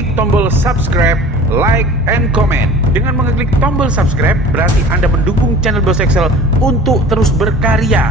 klik tombol subscribe, like, and comment. Dengan mengeklik tombol subscribe, berarti Anda mendukung channel Bos Excel untuk terus berkarya.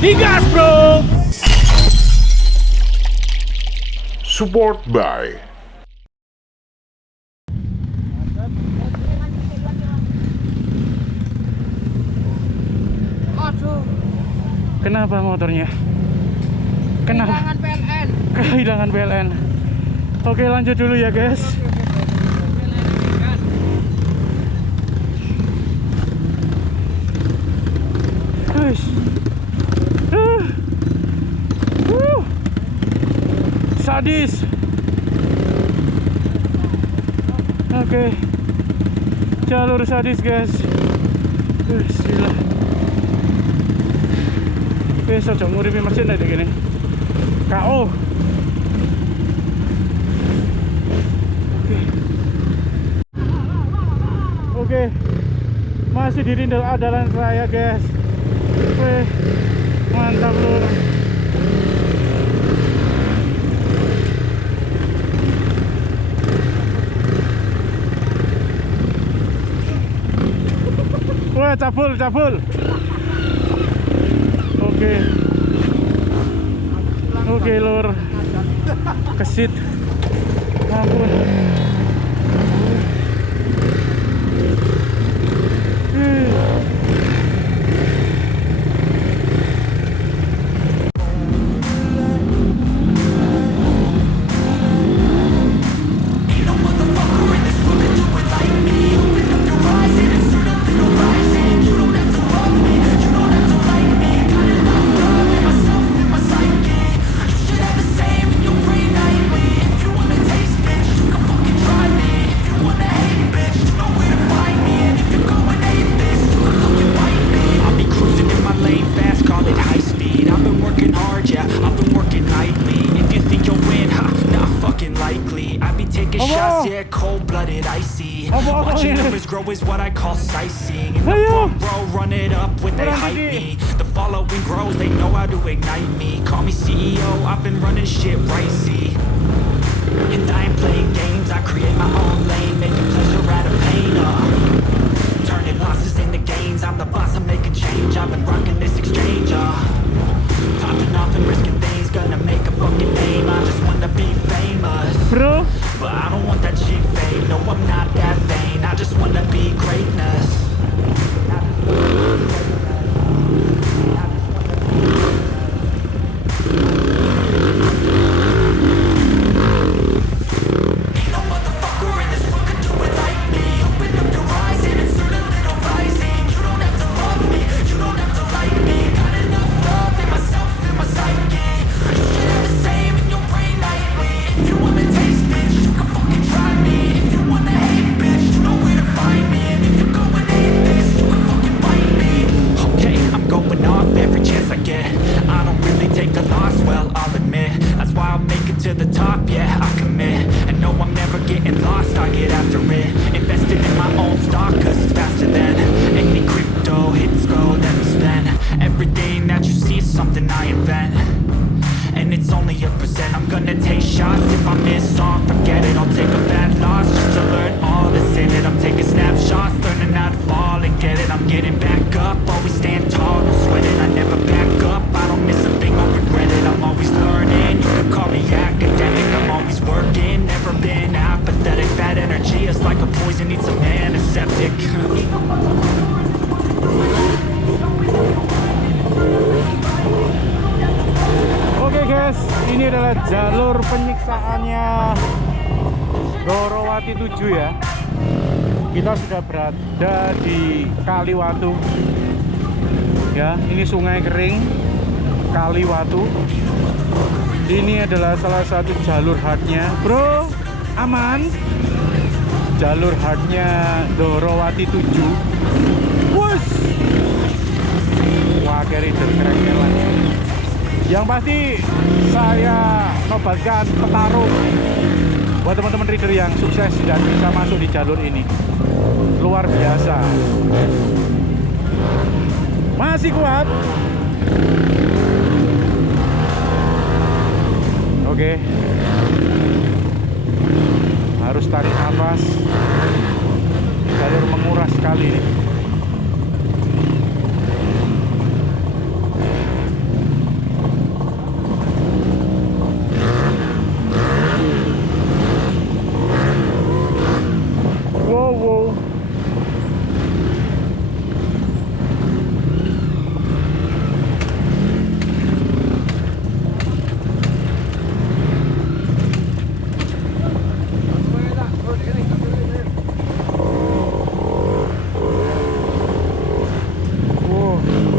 Digas, bro! Support by Aduh, Kenapa motornya? Kenapa? kehilangan PLN. Kehilangan PLN. Oke, lanjut dulu ya guys. Hush. Sadis. Oke. Jalur sadis guys. Bismillah. Besok jam nguripi mesin aja gini. KO. Oke. Masih di Rindel Adalan Raya guys. Oke. Mantap lur. Wah, cabul. Oke lur. Kesit. Ampun. Shots, yeah, cold-blooded, icy. Watching numbers grow is what I call sightseeing. In the front row, run it up when they hype me. The following grows, they know how to ignite me. Call me CEO, I've been running shit right, see. And I ain't playing games, I create my own lane, making pleasure out of pain. Turning losses into gains, I'm the boss, I'm making change. I've been rocking this exchange. Popping off and risking things, gonna make a fucking name. I just wanna be famous, Bro. but I don't want that cheap fame. No, I'm not that vain. I just wanna be greatness. Ain't no motherfucker in this world can do it like me. Open up your eyes and insert a little rising. You don't have to love me, you don't have to like me. Got enough love in myself, in my psyche. You should have the same in your brain nightly. If you wanna taste, bitch, you can fucking try me. If you wanna hate, bitch, you know where to find me. And if you're going hate this, you can fucking bite me. Okay, I'm going off every chance I get. I don't really take a loss, well, I'll admit. That's why I'll make it to the top, yeah, I commit. And no, I'm never getting lost, I get after it. Invested in my own stock, cause it's faster than any crypto hits go, let me spend. Everything that you see is something I invent. And it's only a percent. I'm gonna take shots. If I miss off, forget it. I'll take a bad loss just to learn all that's in it. I'm taking snapshots, learning how to fall and get it. I'm getting back up, always stand tall, don't sweat it. I never back up, I don't miss a thing, I'll regret it. I'm always learning, you can call me academic. I'm always working, never been apathetic. Bad energy is like a poison, needs some antiseptic. Oke guys, ini adalah jalur penyiksaannya Dorowati 7 ya. Kita sudah berada di Kaliwatu. Ya, ini sungai kering Kaliwatu. Ini adalah salah satu jalur hardnya. Bro, aman? Jalur hardnya Dorowati 7. Wush. Wah, rider keren-keren. Yang pasti saya nobatkan petarung buat teman-teman reader yang sukses dan bisa masuk di jalur ini. Luar biasa. Masih kuat. Oke. harus tarik nafas. Jalur menguras sekali nih. Wow.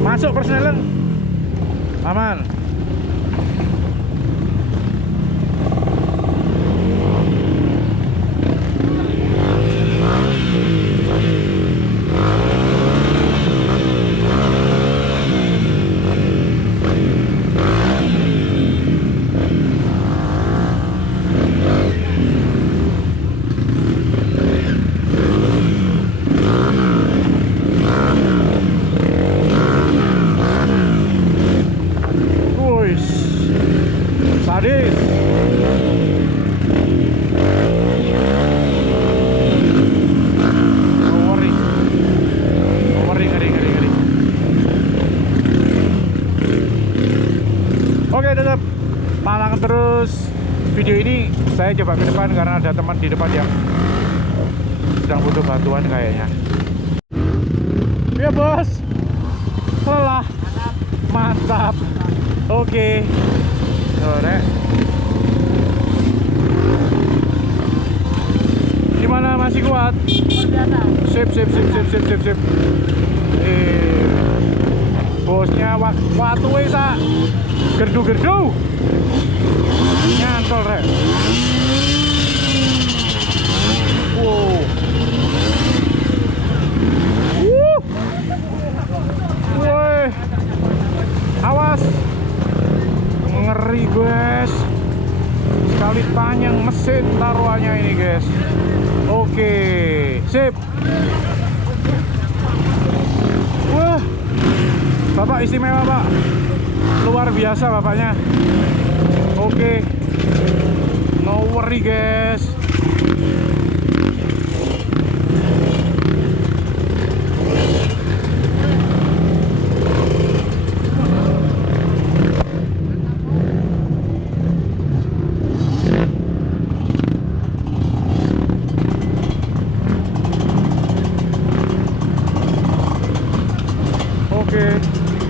Masuk persneleng. Aman. Sadis. Ngeri. Oke, tetap pantangin terus video ini. Saya coba ke depan karena ada teman di depan yang sedang butuh bantuan kayaknya. Ya bos, lelah, mantap. Oke. Rek. Gimana, masih kuat? Biasa. Sip. Bosnya waktu sak gerdu nyantol rek. Wow. Woi. Awas. Ngeri guys, sekali panjang mesin taruhannya ini guys. Oke, sip. Wah, bapak istimewa pak, luar biasa bapaknya. Oke, no worry guys.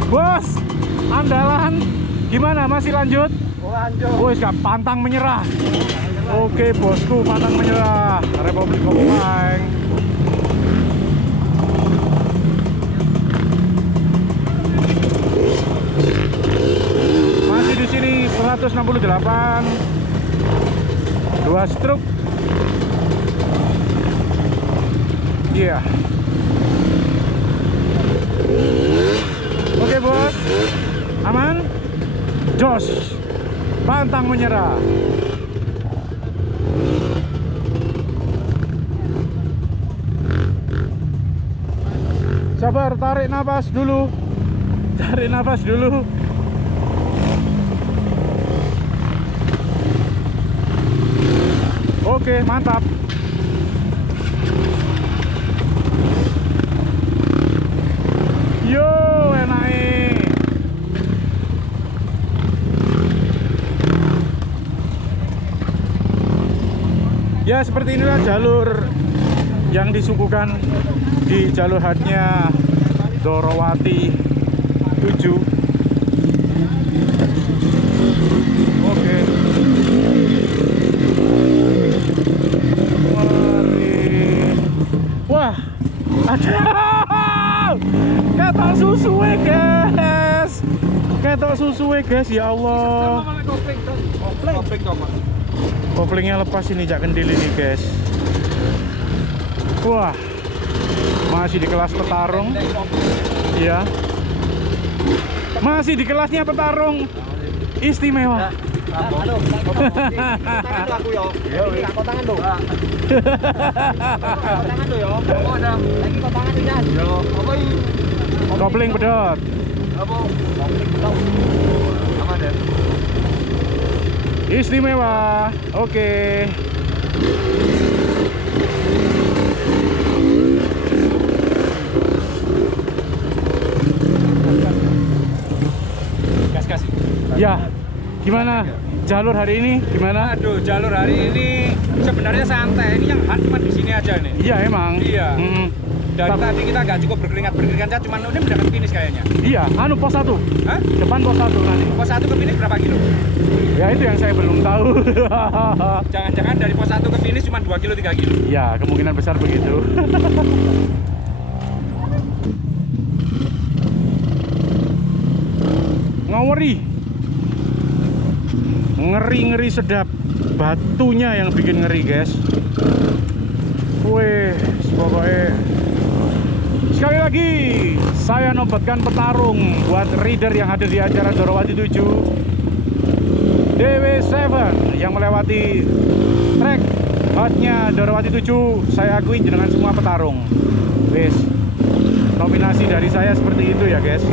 Bos, andalan gimana? Masih lanjut? Lanjut. Woi, gak pantang menyerah. Oke, bosku, pantang menyerah. Republik Kopeng. Masih di sini 168. 2 stroke. Iya. Oke bos, aman, jos, pantang menyerah. Sabar, tarik nafas dulu. Oke, mantap. Yo, enak. Ya, seperti inilah jalur yang disuguhkan di jalur hatnya Dorowati 7. Oke. Mari. Wah, ada ketok susuwe guys. Ya Allah. Koplingnya lepas ini, jak kendil ini guys. Wah, masih di kelas petarung. Ya, masih di kelasnya petarung istimewa. Kopling pedot. Istimewa. Oke. Gas-gas. Ya, gimana jalur hari ini? Gimana? Aduh, jalur hari ini sebenarnya santai. Ini yang hard cuma di sini aja nih. Iya emang. Iya. Dari Tapi- tadi kita nggak cukup berkeringat aja, cuman ini mendapat finish kayaknya. Iya, anu pos 1. Hah? Depan pos 1 nanti. Pos 1 ke finish berapa kilo? Ya itu yang saya belum tahu. Jangan-jangan dari pos 1 ke finish cuma 2 kilo, 3 kilo. Ya, kemungkinan besar begitu. Ngaweri. Ngeri-ngeri sedap. Batunya yang bikin ngeri, guys. Wih, pokoknya sekali lagi saya nobatkan petarung buat rider yang ada di acara Dorawati 7 DW7 yang melewati trek hotnya Dorawati 7. Saya akui dengan semua petarung. Wis, nominasi dari saya seperti itu ya, guys.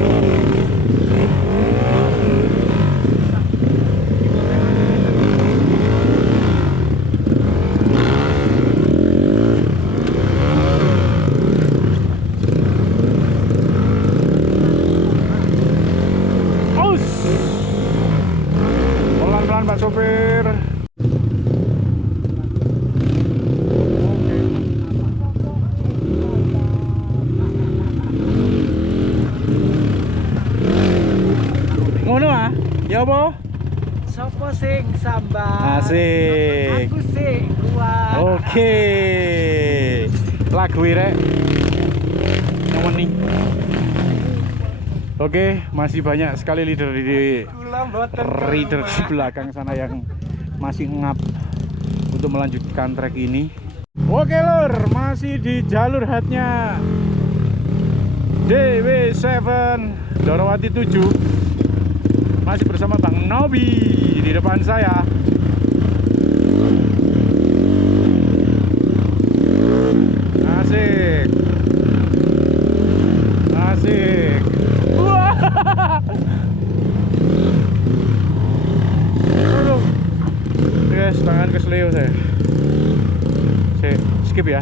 Pelan-pelan Pak sopir. Ngono ah? Ya apa? Sopo sing sambat? Asik. Aku sing kuat. Oke. Lagu irek. Nemeni. Oke, masih banyak sekali leader di Kula mboten rider di belakang sana yang masih ngap untuk melanjutkan trek ini. Oke lur, masih di jalur headnya DW7 Dorawati 7. Masih bersama Bang Nobi di depan saya. Asik. Asik. Wah. Aduh. Guys, tangan kesleo saya. Saya skip ya.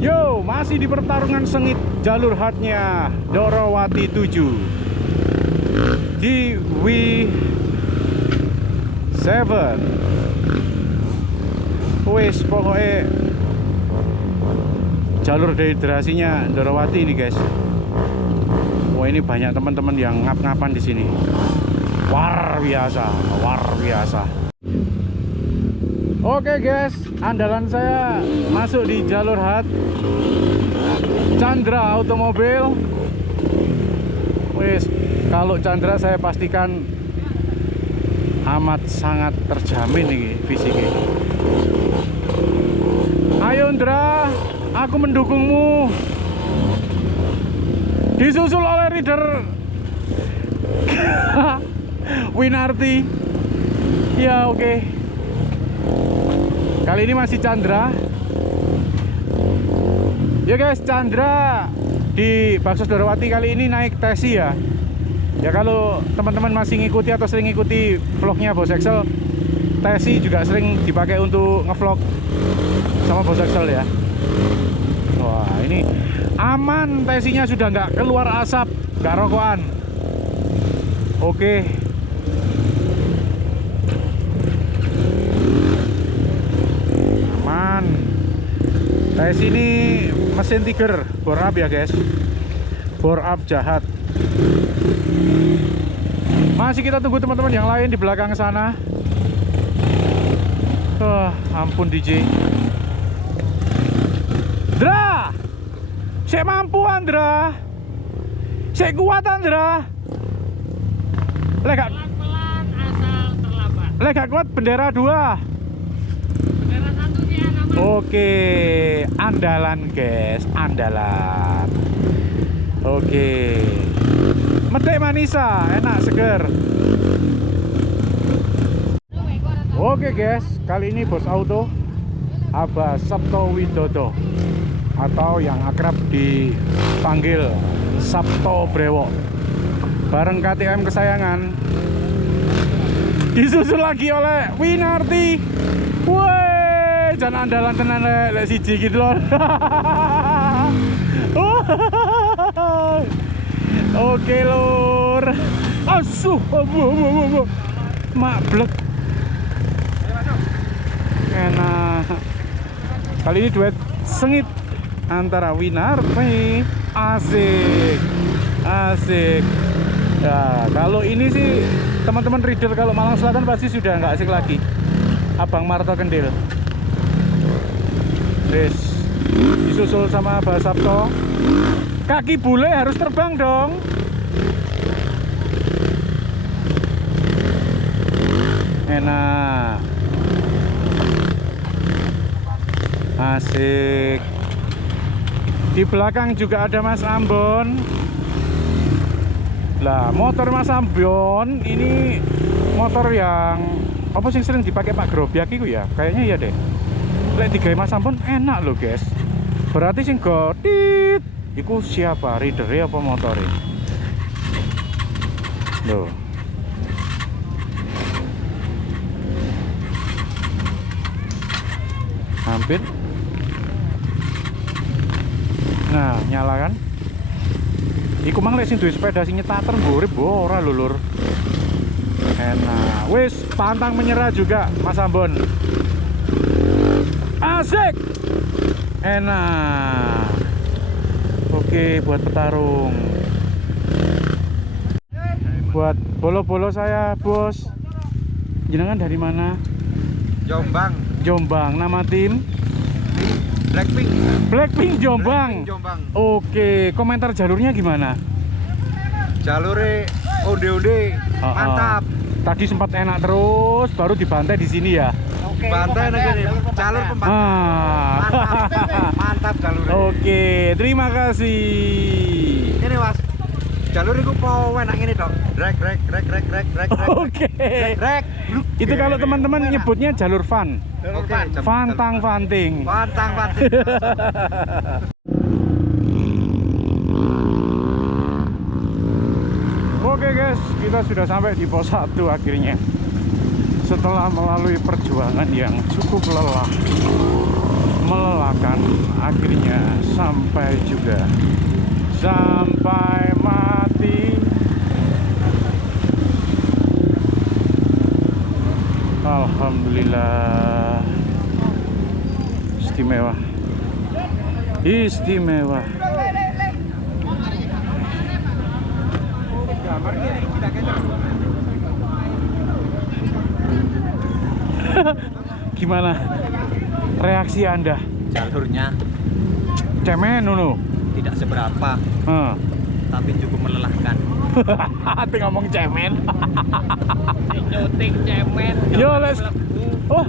Yo, masih di pertarungan sengit jalur hardnya Dorawati 7 di W7. Wes, pokoknya jalur dehidrasinya Dorawati ini, guys. Wah, ini banyak teman-teman yang ngap-ngapan di sini. War biasa, war biasa. Oke guys, andalan saya masuk di jalur hard Chandra Automobil. Wes, kalau Chandra saya pastikan amat sangat terjamin nih fisiknya. Ayo Ndra, aku mendukungmu. Disusul oleh rider Winarti. Ya oke. Kali ini masih Chandra. Ya guys, Chandra di Baksos Dorawati kali ini naik Tesi ya. Ya kalau teman-teman masih ngikuti atau sering ngikuti vlognya Bos Excel, Tesi juga sering dipakai untuk ngevlog sama Bos Excel ya. Wah, ini aman, Tesinya sudah nggak keluar asap, nggak rokokan. Oke. Aman. Tesi ini mesin Tiger, bore up ya guys. Bore up jahat. Masih kita tunggu teman-teman yang lain di belakang sana. Ampun DJ. Andra, saya mampu Andra, saya kuat Andra. Pelan-pelan asal terlambat. Lega kuat bendera 2. Bendera 1 dia nama. Oke, andalan guys, andalan. Oke, medek manisa, enak seger. Oke guys, kali ini Bos Auto Abah Sabto Widodo atau yang akrab dipanggil Sabto Brewok. Bareng KTM kesayangan disusul lagi oleh Winarti. Woi, jangan andalan tenan lek siji gitu loh. Oke lur. Asuh, mak blek. Enak. Kali ini duet sengit antara Winarti. Asik. Asik. Ya, kalau ini sih teman-teman reader kalau Malang Selatan pasti sudah nggak asik lagi. Abang Marto Kendil. Wes, disusul sama Abah Sabto. Kaki bule harus terbang dong. Enak. Asik. Di belakang juga ada Mas Ambon. Lah, motor Mas Ambon ini motor yang apa sih sering dipakai Pak Grobiak itu ya? Kayaknya ya deh. Lek digawe Mas Ambon enak loh, guys. Berarti sing godit iku siapa? Reader apa motore? Loh. Hampir. Nah, nyala kan? Iku mang lek sing duwe sepeda sing nyetater urip ora lho lur. Enak. Wis pantang menyerah juga Mas Ambon. Asik. Enak. Oke, buat petarung. Buat bolo-bolo saya, Bos. Jenengan dari mana? Jombang. Jombang. Nama tim? Blackpink. Blackpink Jombang. Blackpink Jombang. Oke, komentar jalurnya gimana? Jalure onde-onde mantap. Tadi sempat enak terus, baru dibantai di sini ya. Bantai negeri jalur pembantai. Mantap. Mantap jalure. Oke, terima kasih. Ini Mas. Jalur iku po enak ngene tok. Rek. Oke. Rek. Itu kalau teman-teman nyebutnya jalur fun. Oke. Fantang-fanting. Pantang-panting. Oke guys, kita sudah sampai di pos 1 akhirnya. Setelah melalui perjuangan yang cukup melelahkan, akhirnya sampai juga. Sampai mati. Alhamdulillah. Istimewa. Istimewa. Gimana reaksi Anda? Jalurnya Cemen dulu. tidak seberapa, tapi cukup melelahkan. Hati ngomong cemen. Nyuting cemen. Yo les. Oh,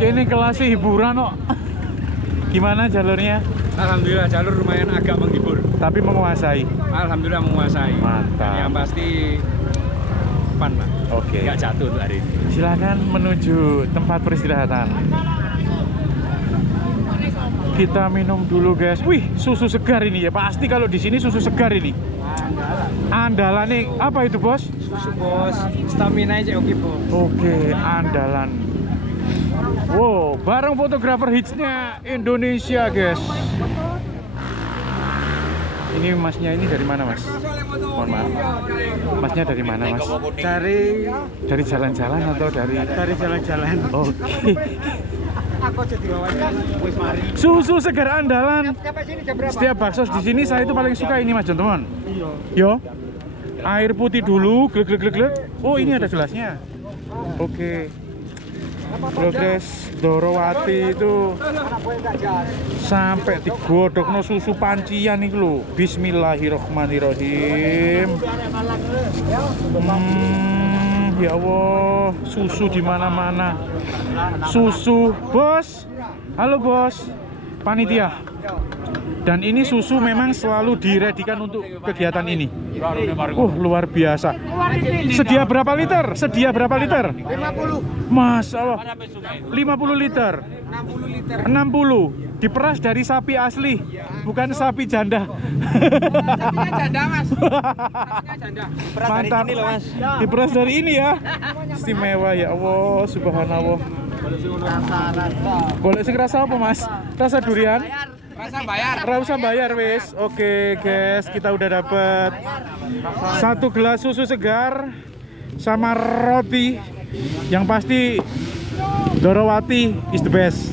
ini kelas hiburan kok. Gimana jalurnya? Alhamdulillah jalur lumayan agak menghibur. Tapi menguasai. Alhamdulillah menguasai. Mantap. Yang pasti fun lah. Oke. Nggak jatuh untuk hari ini. Silakan menuju tempat peristirahatan. Kita minum dulu guys. Wih, susu segar ini ya. Pasti kalau di sini susu segar ini. Andalan nih. Apa itu bos? Susu bos. Stamina aja oke bos. Oke, andalan. Wow, bareng fotografer hitsnya Indonesia guys. Ini masnya ini dari mana mas? Mohon maaf. Masnya dari mana mas? Dari jalan-jalan atau dari jalan-jalan. Oke. Aku jadi wis mari. Susu segar andalan. Setiap bakso di sini saya itu paling suka ini mas teman. Yo. Air putih dulu, glek. Oh, ini ada gelasnya. Oke. Progres Dorowati itu sampai digodokno susu pancian itu lho. Bismillahirrohmanirrohim. Ya Allah, susu di mana-mana. Susu, bos. Halo bos, panitia. Dan ini susu memang selalu diredikan untuk kegiatan ini. Luar biasa. Sedia berapa liter? Sedia berapa liter? 50. Masya Allah. 50 liter. 60. Diperas dari sapi asli, bukan sapi janda. Sapinya janda, Mas. Sapinya janda. Mantap. Diperas dari ini ya. Istimewa ya Allah, subhanallah. Boleh sing rasa apa, Mas? Rasa durian? Rasa bayar. Rasa bayar wis. Oke, guys, kita udah dapet 1 gelas susu segar sama roti. Yang pasti Dorowati is the best.